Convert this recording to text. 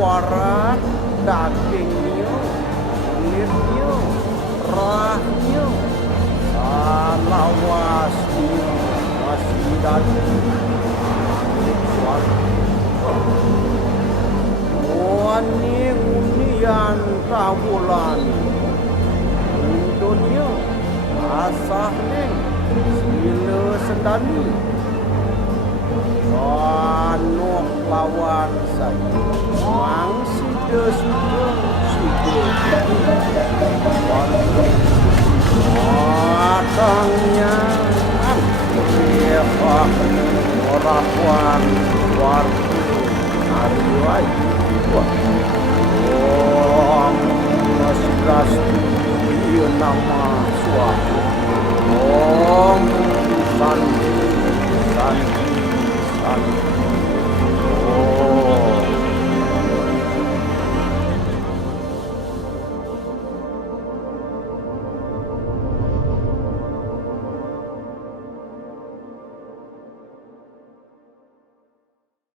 warat dagingnya, kulitnya, rahnya, salawasnya masih daging langit suara. Wani unian tawulan dunia asah neng sila sendani Anuk lawan saya Mang sida Matangnya Rifah Orakuan Warga Ariwai Om Nasidastu Nama Suatu Om Santi